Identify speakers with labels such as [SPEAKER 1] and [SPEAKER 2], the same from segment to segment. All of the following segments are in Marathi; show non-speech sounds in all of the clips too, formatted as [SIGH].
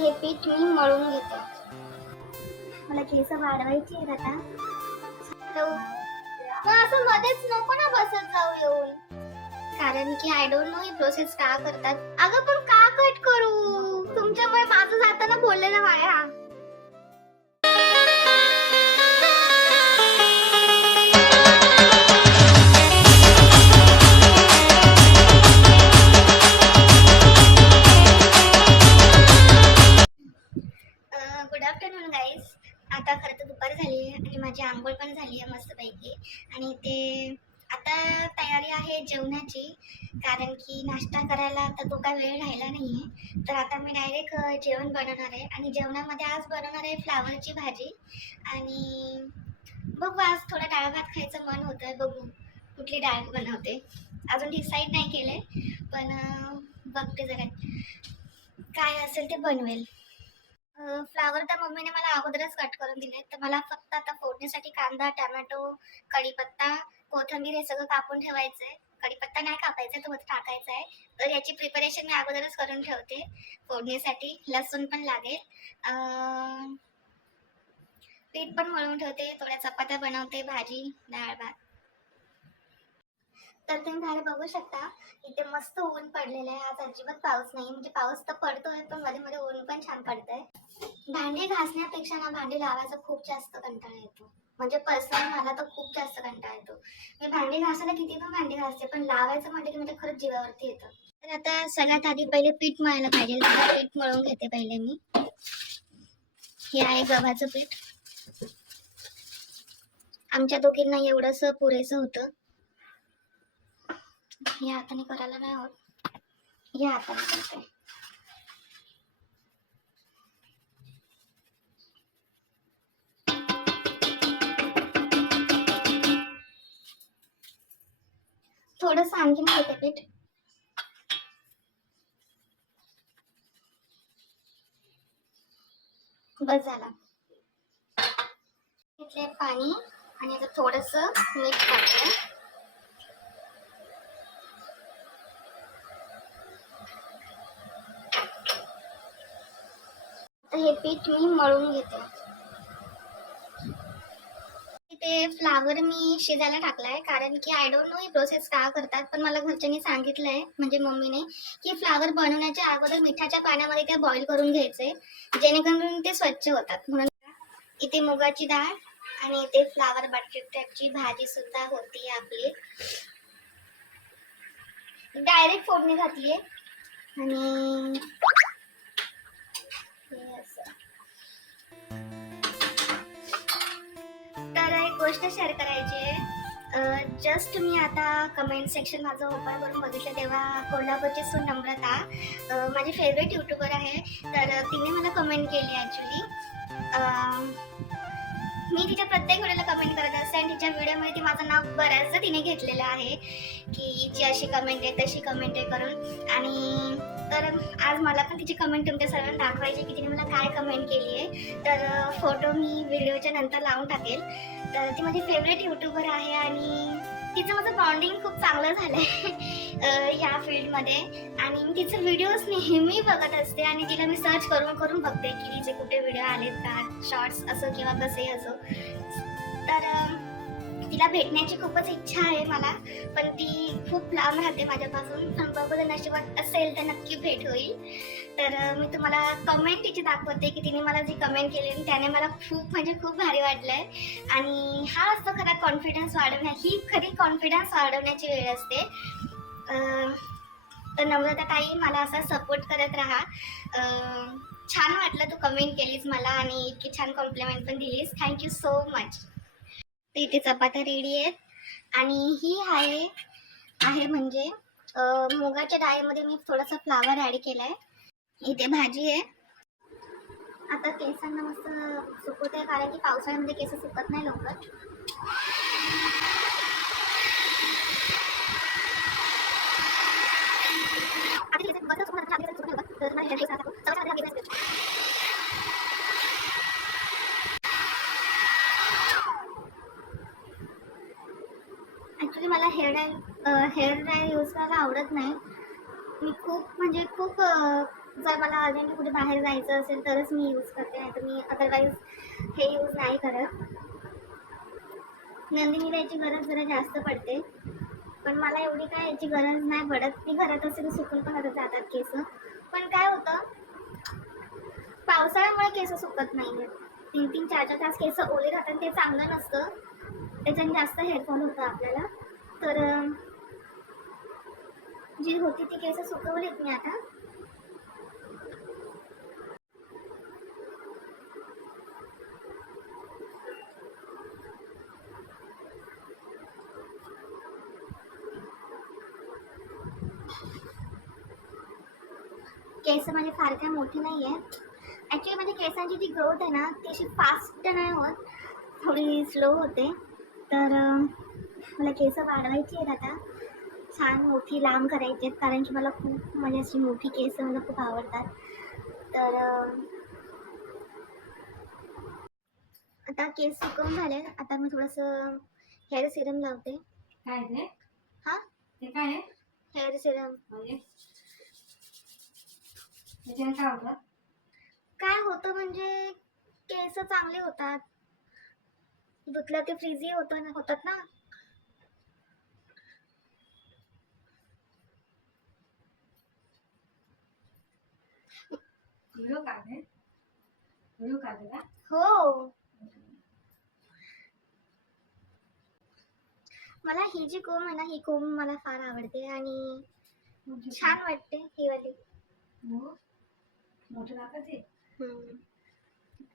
[SPEAKER 1] हे पीठ मी मळून घेते. मला केस वाढवायची आहेत आता. मग असं मध्येच नको ना बसत जाऊ येऊन. कारण की आय डोंट नो ही प्रोसेस का करतात. अगं पण का कट करू? तुमच्यामुळे माझं जाताना बोललेलं वाया. आमची. कारण की नाश्ता करायला तर तो काय वेळ राहिला नाही आहे तर आता मी डायरेक्ट जेवण बनवणार आहे. आणि जेवणामध्ये आज बनवणार आहे फ्लावरची भाजी. आणि बघू आज थोडा डाळ भात खायचं मन होतं आहे बघू कुठली डाळ बनवते. अजून डिसाईड नाही केलं आहे पण बघते जरा. काय असेल ते बनवेल. फ्लावर तर मम्मीने मला अगोदरच कट करून दिले तर मला फक्त आता फोडणीसाठी कांदा टमॅटो कढीपत्ता कोथिंबीर हे सगळं कापून ठेवायचं आहे कढीपत्ता नाही कापायचा तो टाकायचा आहे. तर याची प्रिपरेशन मी अगोदरच करून ठेवते फोडणीसाठी. लसूण पण लागेल. अं, पीठ पण मळून ठेवते. थोड्या चपात्या बनवते भाजी डाळ भात. तर तुम्ही बाहेर बघू शकता इथे मस्त ऊन पडलेलं आहे. आज अजिबात पाऊस नाही. म्हणजे पाऊस तर पडतोय पण मध्ये मध्ये ऊन पण छान पडतंय. भांडी घासण्यापेक्षा ना भांडी लावायचा खूप जास्त कंटाळा येतो. म्हणजे पर्सनल मला तर खूप जास्त कंटाळा येतो. मी भांडी घासायला किती पण भांडी घासते पण लावायचं म्हटलं की म्हणजे खरंच जीवावरती येतं. तर आता सगळ्यात आधी पहिले पीठ मळायला पाहिजे. पीठ मळून घेते पहिले मी. हे आहे गव्हाचं पीठ. आमच्या दोघींना एवढंसं पुरेसं होतं. या हाताने करायला नाही होत. या हाताने करते. थोडस आणखीन घेते पीठ? बस झाला. घेतले पाणी आणि आता थोडस मीठ टाकते हे पीठ मी मळून घेते. ते फ्लावर मी शिजायला टाकलाय कारण की आय डोंट नो ही प्रोसेस का करतात पण मला घरच्यांनी सांगितलंय म्हणजे मम्मीने की फ्लावर बनवण्याच्या अगोदर मिठाच्या पाण्यामध्ये ते बॉईल करून घ्यायचे जेणेकरून ते स्वच्छ होतात. म्हणून इथे मुगाची डाळ आणि इथे फ्लावर बटाट्याची भाजी सुद्धा होती आपली. डायरेक्ट फोडणी घातली आणि गोष्ट शेअर करायची आहे. जस्ट मी आता कमेंट सेक्शन माझं ओपन करून बघितलं तेव्हा कोल्हापूरची सून नम्रता माझी फेवरेट यूट्यूबर आहे. तर तिने मला कमेंट केली ॲक्च्युली मी तिच्या प्रत्येक व्हिडिओला कमेंट करत असते आणि तिच्या व्हिडिओमध्ये ती माझं नाव बऱ्याचदा तिने घेतलेलं आहे की जी अशी कमेंट आहे तशी कमेंट आहे करून. आणि तर आज मला पण तिची कमेंट तुमच्या सर्वांना दाखवायची की तिने मला काय कमेंट केली आहे. तर फोटो मी व्हिडिओच्या नंतर लावून टाकेल. तर ती माझी फेवरेट यूट्यूबर आहे आणि तिचं माझं बॉन्डिंग खूप चांगलं झालं आहे [LAUGHS] या फील्डमध्ये आणि तिचे व्हिडिओज नेहमी बघत असते आणि तिला मी सर्च करून करून बघते की तिचे कुठे व्हिडिओ आलेत का? शॉर्ट्स असो किंवा कसेही असो. तर तिला भेटण्याची खूपच इच्छा आहे मला पण ती खूप लांब राहते माझ्यापासून. पण बघू जर नशिबात असेल तर नक्की भेट होईल. तर मी तुम्हाला कमेंट तिची दाखवते की तिने मला जी कमेंट केली आणि त्याने मला खूप म्हणजे खूप भारी वाटलंय. आणि हा असतो खरा कॉन्फिडन्स वाढवण्या ही खरी कॉन्फिडन्स वाढवण्याची वेळ असते. तर नम्रता ताई मला असा सपोर्ट करत राहा. छान वाटलं तू कमेंट केलीस मला आणि इतकी छान कॉम्प्लिमेंट पण दिलीस. थँक्यू सो मच तर इथे चपात्या रेडी आहेत. आणि ही आहे आहे म्हणजे मुगाच्या डाळीमध्ये मी थोडासा फ्लावर ॲड केला आहे इथे भाजी आहे. आता केसांना मस्त सुकवते कारण की पावसाळ्यामध्ये केस सुकत नाही लवकर. आता केस बसं सुकवणार, आधी केस सुकवणार, तर मला हे केस आता- सगळं आधी केस सुकवणार. ॲक्च्युली मला hair dye hair dye use करायला आवडत नाही. मी खूप म्हणजे खूप जर मला अर्जंट कुठे बाहेर जायचं असेल तरच मी यूज करते नाही तर मी अदरवाईज हे यूज नाही करत. नंदिनीला याची गरज जरा जास्त पडते. पण मला एवढी काय याची गरज नाही पडत. मी घरात असेल तर सुकून पण आता जातात केस. पण काय होतं पावसाळ्यामुळे केस सुकत नाही तीन तीन चार चार तास केस ओले राहतात ते चांगलं नसतं. त्याच्याने जास्त हेअरफॉल होतं आपल्याला. तर जी होती ती केस सुकवलीत मी आता. केस माझे फार काय मोठे नाही आहेत ॲक्च्युली माझ्या केसांची जी ग्रोथ आहे ना ती अशी फास्ट नाही होत. थोडी स्लो होते. तर मला केस वाढवायची आहेत आता. छान मोठी लांब करायची आहेत कारण की मला खूप म्हणजे अशी मोठी केस मला खूप आवडतात. तर आता केस सुकवून झाले. आता मी थोडंसं हेअर सिरम लावते.
[SPEAKER 2] काय ते?
[SPEAKER 1] हा?
[SPEAKER 2] ते काय आहे?
[SPEAKER 1] हेअर सिरम
[SPEAKER 2] म्हणजे? त्याच्याने काय होतं?
[SPEAKER 1] काय होतं म्हणजे केस चांगले होतात. धुतलं ते फ्रीजी होतं ना होतात ना?
[SPEAKER 2] व्हिडिओ काढते व्हिडिओ काढते का
[SPEAKER 1] हो. मला ही जी कोंब आहे ना ही कोंब मला फार आवडते आणि छान वाटते ही वाली.
[SPEAKER 2] हो? मोठं.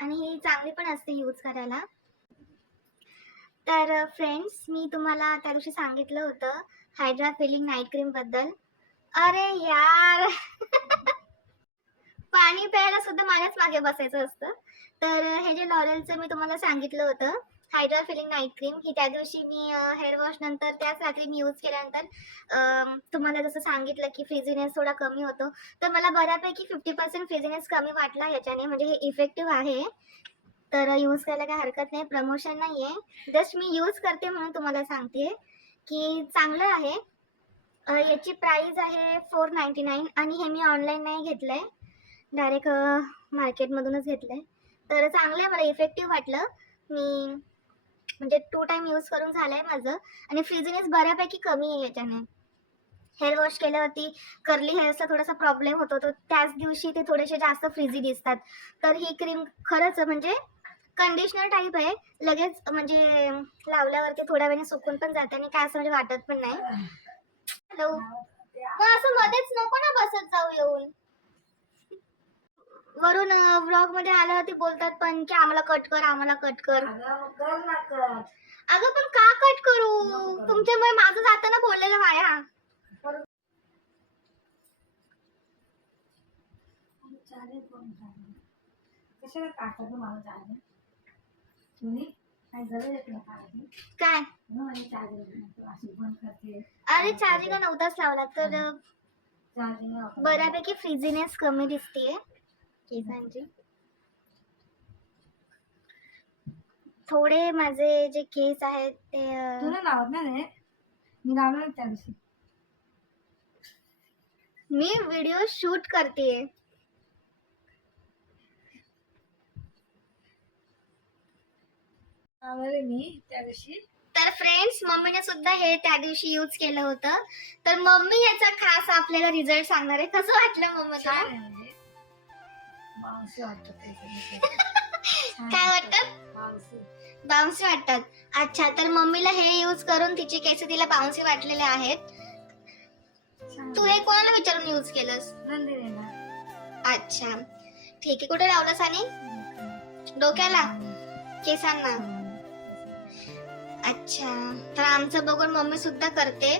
[SPEAKER 1] आणि ही चांगली पण असते यूज करायला. तर फ्रेंड्स मी तुम्हाला त्या दिवशी सांगितलं होतं हायड्रा फिलिंग नाईट क्रीमबद्दल. अरे यार! [LAUGHS] प्यायला सुद्धा माझ्याच मागे बसायचं असतं. तर हे जे लॉरेलचं मी तुम्हाला सांगितलं होतं हायड्रा फिलिंग नाईट क्रीम ही त्या दिवशी मी हेअर वॉश नंतर त्याच रात्री मी यूज केल्यानंतर तुम्हाला जसं सांगितलं की फ्रिझिनेस थोडा कमी होतो. तर मला बऱ्यापैकी फिफ्टी पर्सेंट फ्रिझिनेस कमी वाटला याच्याने म्हणजे हे इफेक्टिव्ह आहे. तर यूज करायला काही हरकत नाही प्रमोशन नाही आहे जस्ट मी यूज करते म्हणून तुम्हाला सांगते की चांगलं आहे. याची प्राईज आहे फोर नाईन्टी नाईन आणि हे मी ऑनलाईन नाही घेतलं आहे डायरेक्ट मार्केटमधूनच घेतलं आहे तर चांगलं आहे मला इफेक्टिव्ह वाटलं. मी म्हणजे टू टाईम यूज करून झालं आहे माझं. आणि फ्रिझिनेस बऱ्यापैकी कमी आहे याच्याने. हेअर वॉश केल्यावरती कर्ली हेअरचा थोडासा प्रॉब्लेम होतो. तो त्याच दिवशी ते थोडेसे जास्त फ्रिजी दिसतात. तर ही क्रीम खरंच म्हणजे कंडिशनर टाईप आहे. लगेच म्हणजे लावल्यावरती थोड्या वेळाने सुकून पण जाते आणि काय असं म्हणजे वाटत पण नाही. हॅलो असं मध्येच नको ना बसत जाऊ येऊन. वरून व्लॉगमध्ये आल्यावरती बोलतात पण की आम्हाला कट कर आम्हाला कट कर.
[SPEAKER 2] अगं
[SPEAKER 1] पण का कट करू? तुमच्यामुळे माझं जाताना बोललेलं
[SPEAKER 2] तुम्ही? काय?
[SPEAKER 1] अरे चार्जिंग नव्हताच लावला तर बऱ्यापैकी फ्रिझीनेस कमी दिसतीये. केसांची थोडे माझे जे केस आहेत ते
[SPEAKER 2] तुला लावत ना रे मी लावलं त्या दिवशी
[SPEAKER 1] मी व्हिडिओ शूट करते
[SPEAKER 2] मी त्या दिवशी
[SPEAKER 1] तर फ्रेंड्स मम्मीने सुद्धा हे त्या दिवशी यूज केलं होतं. तर मम्मी याचा खास आपल्याला रिझल्ट सांगणार आहे. कसं वाटलं मम्मी
[SPEAKER 2] बाउन्सी
[SPEAKER 1] काय वाटतं?
[SPEAKER 2] बाउन्सी
[SPEAKER 1] बाउन्सी वाटतात. अच्छा तर मम्मीला हे यूज करून तिचे केस तिला बाउन्सी वाटलेले आहेत. तू हे कोणाला विचारून यूज केलंस?
[SPEAKER 2] नंदिनीला.
[SPEAKER 1] अच्छा. ठीक आहे कुठे लावलंस आणि? डोक्याला? केसांना? अच्छा. तर आमचं बघून मम्मी सुद्धा करते.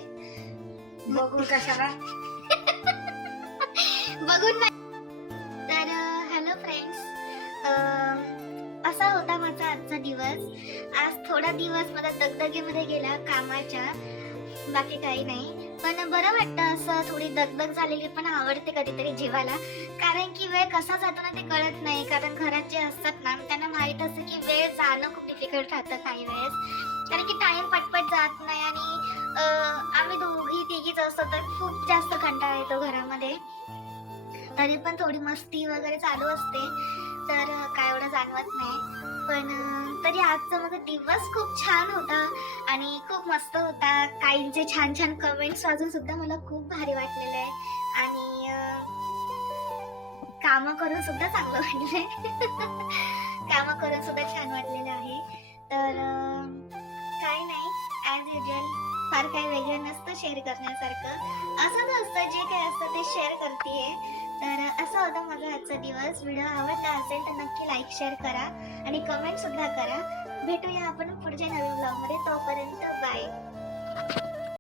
[SPEAKER 2] बघू कशाला? [LAUGHS]
[SPEAKER 1] बघून नाही असा होता माझा आजचा दिवस. आज थोडा दिवस माझा दगदगीमध्ये गेला कामाच्या. बाकी काही नाही. पण बरं वाटतं असं थोडी दगदग झालेली पण आवडते कधीतरी जीवाला. कारण की वेळ कसा जातो ना ते कळत नाही. कारण घरात जे असतात ना त्यांना माहीत असतं की वेळ जाणं खूप डिफिकल्ट राहतं काही वेळेस. कारण की टाइम पटपट जात नाही आणि आम्ही दोघी तिघीच असतो तर खूप जास्त कंटाळा येतो घरामध्ये. तरी पण थोडी मस्ती वगैरे चालू असते. तर काय एवढं जाणवत नाही. पण तरी आजचा माझा दिवस खूप छान होता आणि खूप मस्त होता. काहींचे छान छान कमेंट्स वाजून सुद्धा मला खूप भारी वाटलेलं आहे. आणि कामं करून सुद्धा चांगलं वाटलंय [LAUGHS] कामं करून सुद्धा छान वाटलेलं आहे. तर काय काही नाही. ॲज युजल फार काही वेगळं नसतं शेअर करण्यासारखं. असंच असतं जे काही असतं ते शेअर करते तर असा होता माझा आजचा दिवस. व्हिडिओ आवडला असेल तर नक्की लाईक शेअर करा आणि कमेंट सुद्धा करा. भेटूया आपण पुढच्या नवीन ब्लॉगमध्ये तोपर्यंत बाय